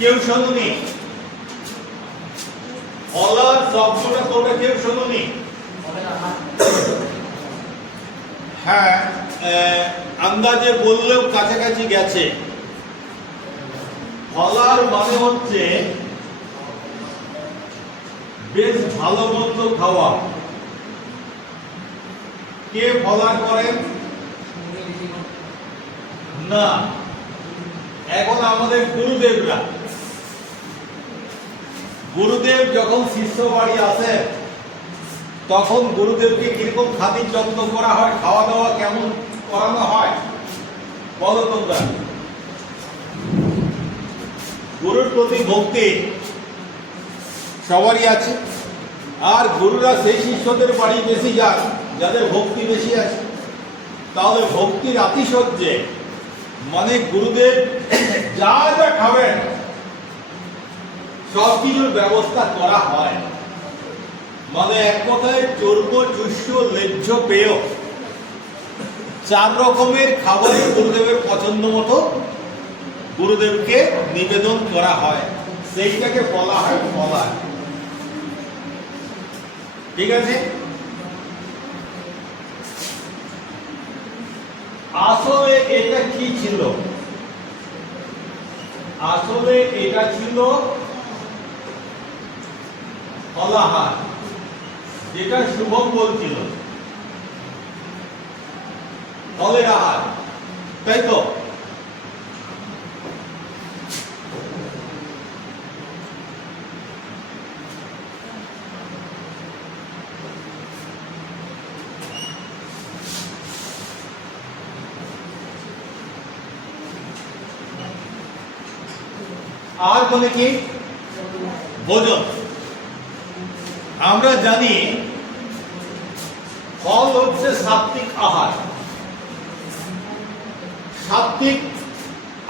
কেউ শোনোনি? ফলার শব্দটা তোমরা কেউ শোনোনি? হ্যাঁ, আন্দাজে বললেও কাছাকাছি গেছে। ফলার মানে হচ্ছে বেশ ভালো মন্দ খাওয়া। কে ফলার করেন? না, এখন আমাদের গুরুদেবরা। গুরুদেব যখন শিষ্য বাড়ি আসে তখন গুরুদেবকে কিরকম খাতির যত্ন করা হয়, খাওয়া দাওয়া কেমন করানো হয় বলো তোমরা? গুরুর প্রতি ভক্তি সবারই আছে, আর গুরুরা সেই শিষ্যদের বাড়ি বেশি যান যাদের ভক্তি বেশি আছে। তাহলে ভক্তির আতিশয্যে মানে গুরুদেব যা যা খাবেন সব কিছুর ব্যবস্থা করা হয়। মানে এক কথায় চর্ব চুষ্য লেহ্য পেয় 4 রকমের খাবারই গুরুদেবের পছন্দ মতো গুরুদেবকে নিবেদন করা হয়, সেইটাকে বলা হয় ফলা। ঠিক আছে? আসলে এটা কি ছিল? আসলে এটা ছিল ফলাহার, যেটা শুভম বলছিল, ফলের আহার, তাই তো? আর মানে কি? ভোজন। আমরা জানি ফল হচ্ছে সাত্বিক আহার। সাত্বিক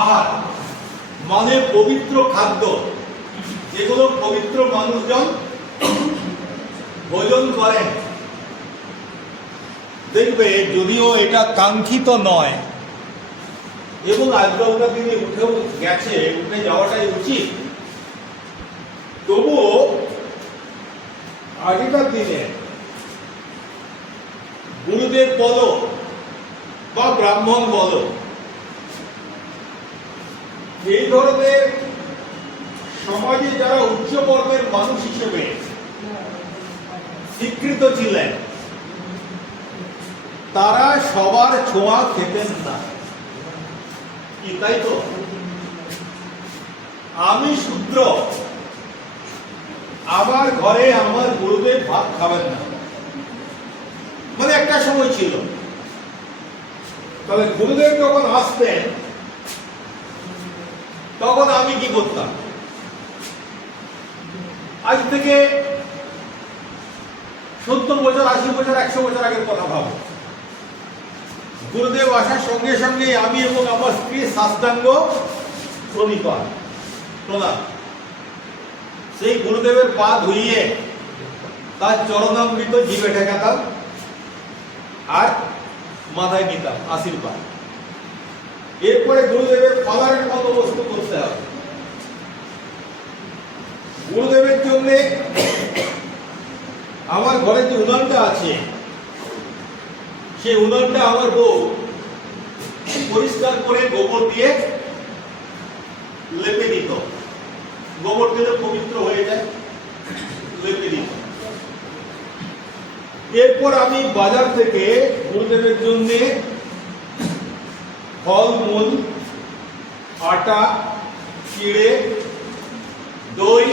আহার মানে পবিত্র খাদ্য, যেগুলো পবিত্র মানুষজন ভোজন করেন। দেখবে যদিও এটা কাঙ্ক্ষিত নয় এবং আজকালকার দিনে উঠেও গেছে, উঠে যাওয়াটাই উচিত, তবুও আগেকার দিনে গুরুদেব বলো বা ব্রাহ্মণ বলো, এই ধরনের সমাজে যারা উচ্চ বর্গের মানুষ হিসেবে স্বীকৃত ছিলেন তারা সবার ছোঁয়া খেতেন না। কি তাই তো? আমি শূদ্র, আমার ঘরে আমার গুরুদেব ভাত খাবেন না, মানে একটা সময় ছিল। তবে গুরুদেব যখন আসতেন তখন আমি কি করতাম? আজ থেকে 70 বছর, 80 বছর, 100 বছর আগের কথা ভাবো। গুরুদেব আসার সঙ্গে সঙ্গে আমি এবং আমার স্ত্রী সাষ্টাঙ্গ প্রণাম, সেই গুরুদেবের পা ধুইয়ে তার চরণামৃত জিভে ঠেকাতাম আর মাথায় নিতাম আশীর্বাদ। এরপরে গুরুদেবের ফলারের বন্দোবস্ত করতে হবে। গুরুদেবের জন্য আমার ঘরে যে উনানটা আছে সেই উনানটা আমার বউ পরিষ্কার করে গোবর দিয়ে লেপে দিত। গোবর দিলে পবিত্র হয়ে যায়, লেপে দিত। এরপর আমি বাজার থেকে গুরুদেবের জন্য ফলমূল, আটা, চিড়ে, দই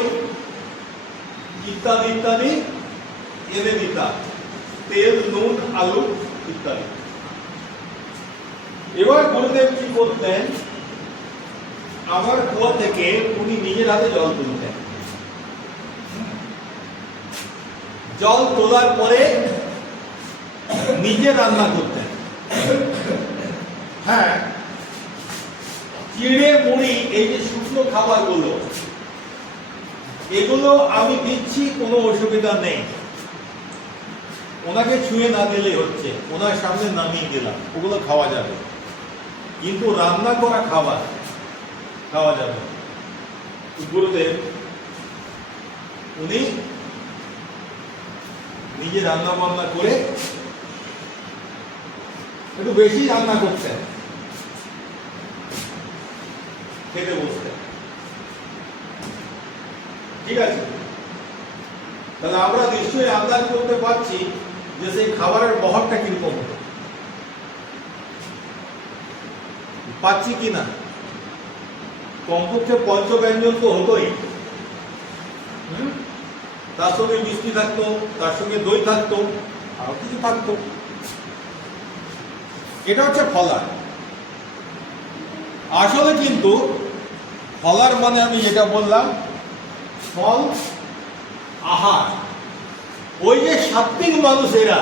ইত্যাদি ইত্যাদি এনে দিতাম, তেল, নুন, আলু ইত্যাদি। এবার গুরুদেব কি করতেন? আমার কুয়া থেকে উনি নিজের হাতে জল তুলতেন। জল তোলার পরে নিজে রান্না করতেন। হ্যাঁ, চিড়ে, মুড়ি, এই যে শুকনো খাবারগুলো, এগুলো আমি দিচ্ছি, কোনো অসুবিধা নেই, ওনাকে ছুঁয়ে না দিলে হচ্ছে, ওনার সামনে নামিয়ে দিলাম, ওগুলো খাওয়া যাবে। কিন্তু রান্না করা খাবার খাওয়া যাবে। গুরুদেব উনি নিজে রান্না বান্না করে একটু বেশি রান্না করতেন, খেতে বসতেন। ঠিক আছে, তাহলে আমরা নিশ্চয়ই আন্দাজ করতে পারছি যে সেই খাবারের বহরটা কিরকম হতো। পাচ্ছি কি না? কমপক্ষে পঞ্চব্যঞ্জন তো হতোই। তার সঙ্গে মিষ্টি থাকতো, তার সঙ্গে দই থাকতো, আরো কিছু থাকতো। এটা হচ্ছে ফলার। আসলে কিন্তু ফলার মানে আমি যেটা বললাম, ফল আহার। ওই যে সাত্বিক মানুষেরা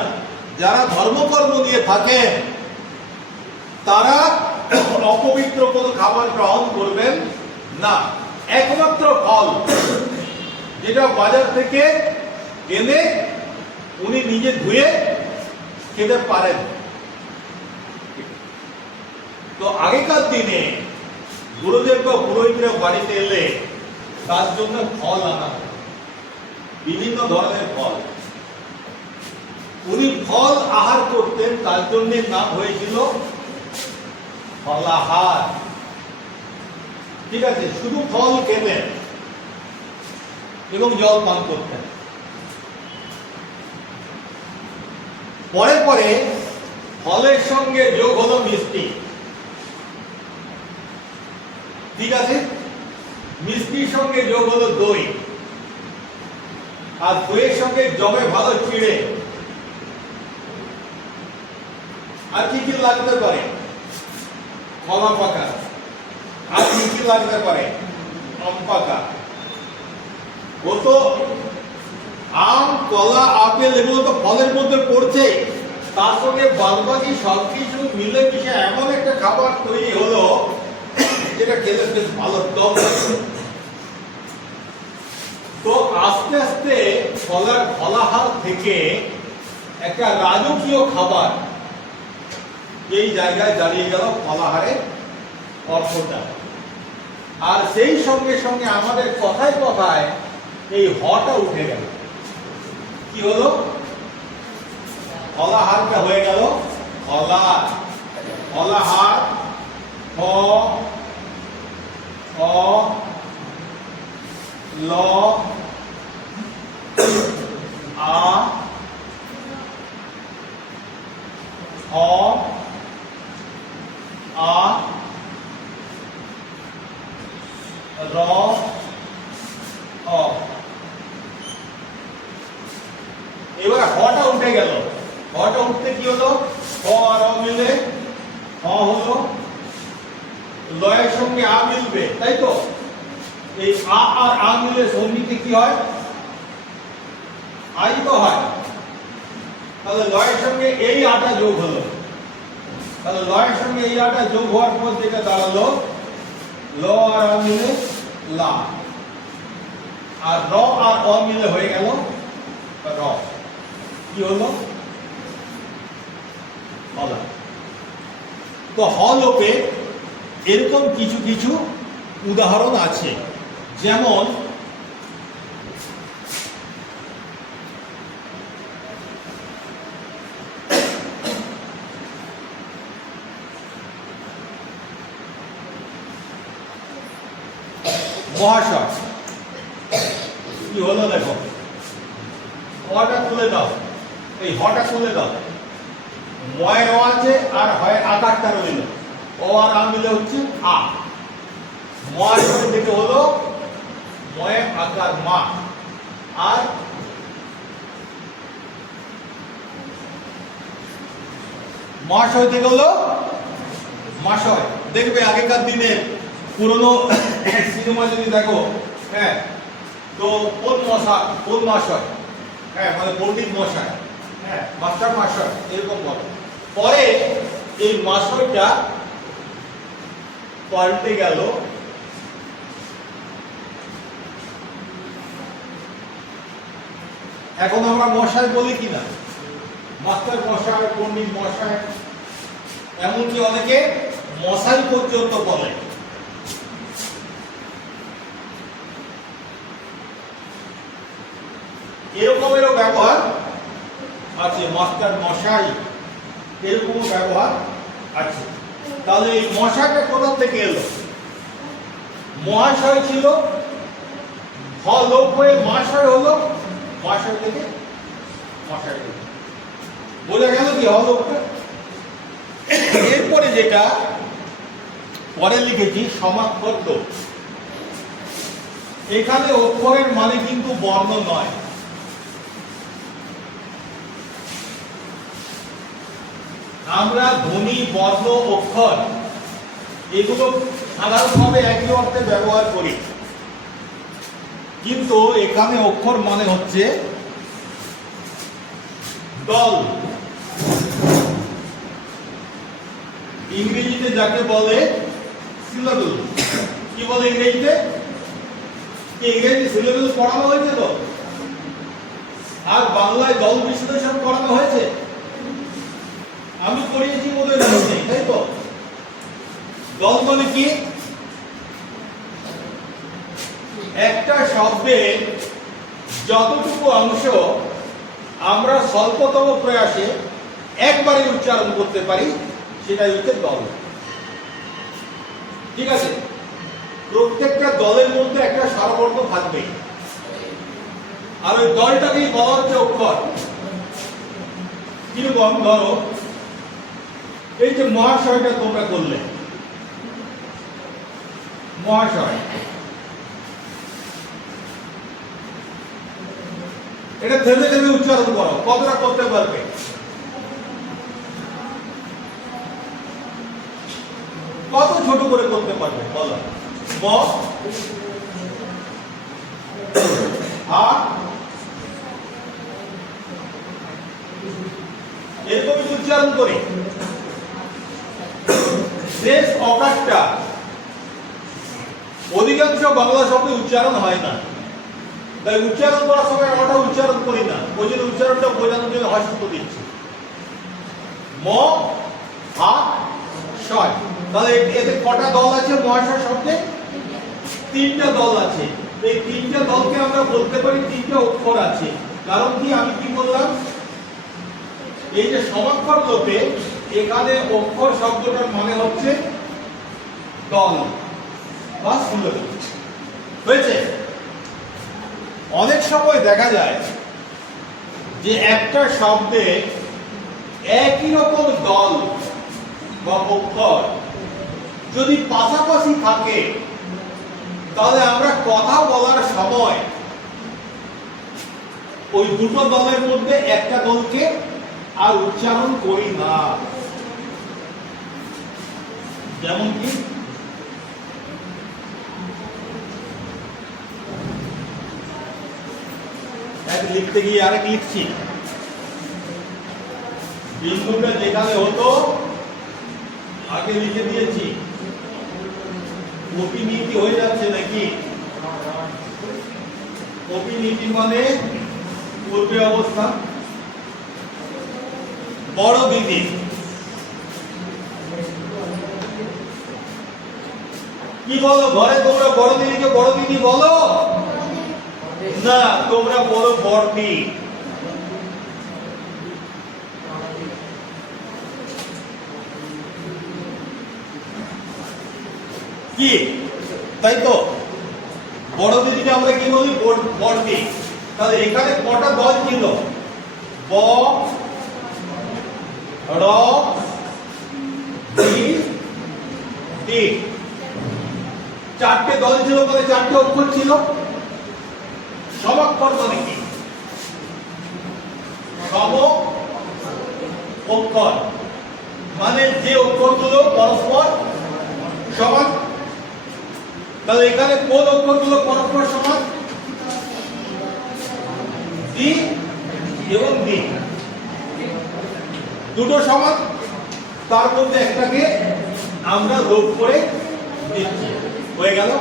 যারা ধর্মকর্ম নিয়ে থাকেন, তারা অপবিত্র কোনো খাবার গ্রহণ করবেন না। একমাত্র ফল যেটা বাজার থেকে এনে উনি নিজে ধুয়ে খেতে পারেন। তো আগেকার দিনে গুরুদেব বা পুরোহিতরা বাড়িতে এলে তার জন্য ফল আনা হতো, বিভিন্ন ধরনের ফল। উনি ফল আহার করতেন, তার জন্য নাম হয়েছিল ফলাহার। ঠিক আছে, শুধু ফল খেতেন এবং জল পান করতেন। পরে পরে ফলের সঙ্গে যোগ হলো মিষ্টি। ঠিক আছে, মিষ্টির সঙ্গে যোগ হলো দই, আর দইয়ের সঙ্গে জমে ভালো চিড়ে। আর কি কি লাগতে পারে? কলা পাকা। আর কি কি লাগতে পারে? আম পাকা। ও তো আম, কলা, আপেল এগুলো তো ফলের মধ্যে পড়ছে, তার সঙ্গে বাদবাকি সবকিছু মিলে মিশে এমন একটা খাবার তৈরি হলো যেটা খেতে বেশ ভালো টক। তো আস্তে আস্তে ফলাহার থেকে একটা রাজকীয় খাবার এই জায়গায় দাঁড়িয়ে গেল ফলাহারের অর্থটা। আর সেই সঙ্গে সঙ্গে আমাদের কথায় কথায় এই হটা উঠে গেল। কি হলো? ফলাহারটা হয়ে গেল ফলার। ফলাহার হ অ ল আ হ আ র অ। এবার হটা উঠে গেল। হটা উঠতে কি হলো? হ আর অ মিলে হ হলো, লয়ের সঙ্গে আ মিলবে, তাই তো? এই আ আর আ মিলে সন্ধিতে কি হয়? আই তো হয়। তাহলে লয়ের সঙ্গে এই আটা যোগ হলো। তাহলে লয়ের সঙ্গে এই আটা যোগ হওয়ার পর যেটা দাঁড়ালো ল আর আ মিলে লা, আর র আর অ মিলে হয়ে গেল র। কি হলো? ফলা। তো হলোপে এরকম কিছু কিছু উদাহরণ আছে, যেমন মহাশয়। কি হলো দেখো, হটা তুলে দাও, এই হটা তুলে দাও। ময়ের অ আছে আর হয় আকারটা রইল, ও আর আ মিলে হচ্ছে আ। মহাশয় থেকে হলো ময়ে আকার মা, আর মহাশয় থেকে হলো মাশয়। দেখবে আগেকার দিনে পুরনো সিনেমা যদি দেখো, হ্যাঁ, তো কোন মাশয়, হ্যাঁ, মানে পণ্ডিত মশাই, হ্যাঁ, মাস্টার মাশয়, এরকম বলে। পরে এই মাশয়টা পাল্টে গেল এখন আমরা মশাই বলি কিনা, মাস্টার মশাই, পণ্ডিত মশাই, এমনকি অনেকে মশাই পর্যন্ত বলে। এরকমেরও ব্যবহার আছে, মাস্টার মশাই এরকমও ব্যবহার আছে। তাহলে এই মশাইটা কোথা থেকে এলো? মহাশয় ছিল, হ লোপ হয়ে মহাশয় হলো, মহাশয় থেকে মশাই হলো। বোঝা গেল কি হ লোপটা? এরপরে যেটা পরে লিখেছি সমাক্ষর লোপ। এখানে অক্ষরের মানে কিন্তু বর্ণ নয়, আমরা ধ্বনি, বর্ণ, অক্ষর এগুলো সাধারণভাবে একই অর্থে ব্যবহার করি, কিন্তু এখানে অক্ষর মানে হচ্ছে দল। ইংরেজিতে যাকে বলে সিলেবল। কি বলে ইংরেজিতে? ইংরেজি সিলেবল পড়ানো হয়েছে তো, আর বাংলায় দল বিশ্লেষণ পড়ানো হয়েছে। আমি পড়িয়েছি বোধহয় নেই, তাই তো? দল মানে কি? একটা শব্দের যতটুকু অংশ আমরা স্বল্পতম প্রয়াসে একবারে উচ্চারণ করতে পারি সেটাই হচ্ছে দল। ঠিক আছে? প্রত্যেকটা দলের মধ্যে একটা স্বরবর্ণ থাকবে, আর ওই দলটাকেই বলা হচ্ছে অক্ষর। কিরকম? ধরো এই যে মহাশয়টা তোমরা করলে, মহাশয়, এটা থেমে থেমে উচ্চারণ করো, কতটা করতে পারবে? কত ছোট করে করতে পারবে বলো? ম আ এরকম উচ্চারণ করে শেষ অকারটা অধিকাংশ বাংলা শব্দে উচ্চারণ হয় না, তাই উচ্চারণ করার সময় আমরা উচ্চারণ করি না, ওই জন্য উচ্চারণটা বোঝানোর জন্য হস্ত দিচ্ছি। ম হা শয়। তাহলে এতে কটা দল আছে মহাশয় শব্দে? তিনটা দল আছে। এই তিনটা দলকে আমরা বলতে পারি তিনটা অক্ষর আছে। কারণ কি? আমি কি বললাম, এই যে সমাক্ষর লোপে এখানে অক্ষর শব্দটার মানে হচ্ছে দল বা সিলেবল। হয়েছে? অনেক সময় দেখা যায় যে একটা শব্দে একই রকম দল বা অক্ষর যদি পাশাপাশি থাকে, তাহলে আমরা কথা বলার সময় ওই দুটো দলের মধ্যে একটা দলকে আর উচ্চারণ করি না। যেমন কি এক লিখতে গিয়ে আরেক লিখছি, বিন্দুটা যেখানে হতো আগে লিখে দিয়েছি, অপিনীতি হয়ে যাচ্ছে নাকি? অপিনীতি মানে পূর্বে অবস্থা। বড় দিদি, কি বলো ঘরে? তোমরা বড় দিদিকে বড় দিদি বলো না, তোমরা বলো বড়দি। কি তাই তো? বড় দিদিকে আমরা কি বলি? বড়দি। তাহলে এখানে কটা দল ছিল? ব র দি দি, চারটে দল ছিল, মানে চারটে অক্ষর ছিল। সমাক্ষর মানে কি? সম অক্ষর মানে যে অক্ষরগুলো পরস্পর সমান। তাহলে এখানে কোন অক্ষরগুলো পরস্পর সমান? দি এবং দি দুটো সমান, তার মধ্যে একটাকে আমরা লোপ করে দিচ্ছি, হয়ে গেল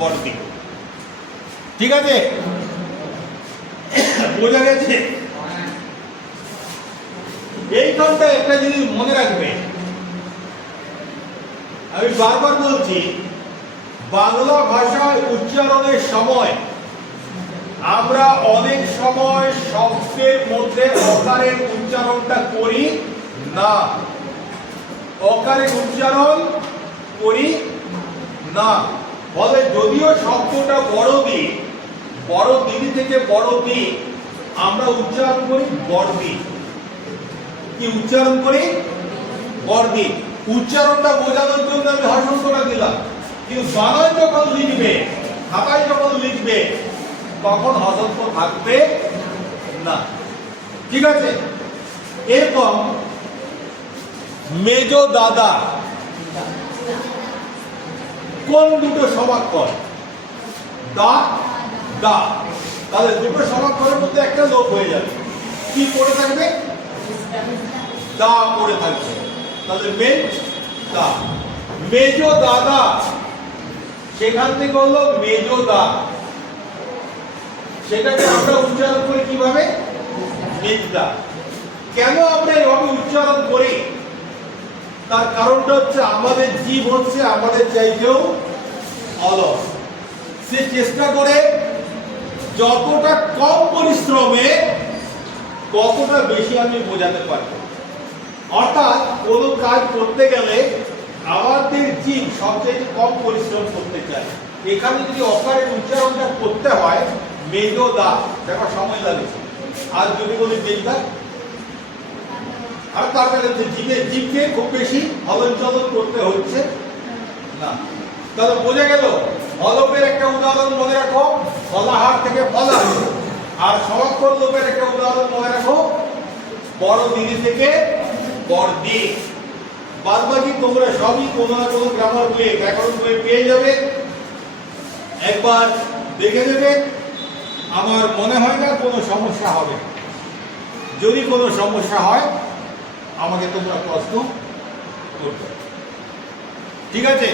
বড়দি। ঠিক আছে? বোঝা গেছে? এইখানটা একটা জিনিস মনে রাখবে, আমি বারবার বলছি, বাংলা ভাষায় উচ্চারণের সময় আমরা অনেক সময় শব্দের মধ্যে অকারের উচ্চারণটা করি না, অকারের উচ্চারণ করি না। ফলে যদিও শব্দটা বড় দি, বড় দিদি থেকে বড় দি, আমরা উচ্চারণ করি বড়দি। কি উচ্চারণ করি? বড়দি। উচ্চারণটা বোঝানোর জন্য আমি হর্ষণটা দিলাম, কিন্তু বানান যখন লিখবে, খাতায় যখন লিখবে, তখন হসন্ত থাকবে না। ঠিক আছে? এরকম মেজ দাদা কোন দুটো সমাক্ষর? দা দা। তাহলে দুটো সমাক্ষরের মধ্যে একটা লোপ হয়ে যাবে। কি পড়ে থাকবে? দা পড়ে থাকবে। তাহলে মেজ দা। মেজ দাদা, সেখান থেকে হলো মেজ দা। সেটাকে আমরা উচ্চারণ করি কিভাবে? মেজদা। কেন আমরা এভাবে উচ্চারণ করি? তার কারণটা হচ্ছে আমাদের জীব হচ্ছে আমাদের চাইতেও অলস। সে চেষ্টা করে যতটা কম পরিশ্রমে কতটা বেশি আমি বোঝাতে পারবো। অর্থাৎ কোনো কাজ করতে গেলে আমাদের জীব সবচেয়ে কম পরিশ্রম করতে চায়। এখানে যদি অকারের উচ্চারণটা করতে হয় মেজদা, দেখো সময় লাগছে। আর যদি বলি মেজদা, আর তার কারণে জীবকে খুব বেশি হলন চলন করতে হচ্ছে না। তাহলে বোঝা গেল হলপের একটা উদাহরণ মনে রাখো, ফলাহার থেকে ফলা। আর সমাক্ষর লোপের একটা উদাহরণ মনে রাখো, বড় দিদি থেকে বড়দি। বাদ বাকি তোমরা সবই কোনো না কোনো গ্রামার বইয়ে, ব্যাকরণ বইয়ে পেয়ে যাবে। একবার দেখে নেবে। আমার মনে হয় না কোনো সমস্যা হবে। যদি কোনো সমস্যা হয় আমাকে তোমরা প্রশ্ন করবে। ঠিক আছে?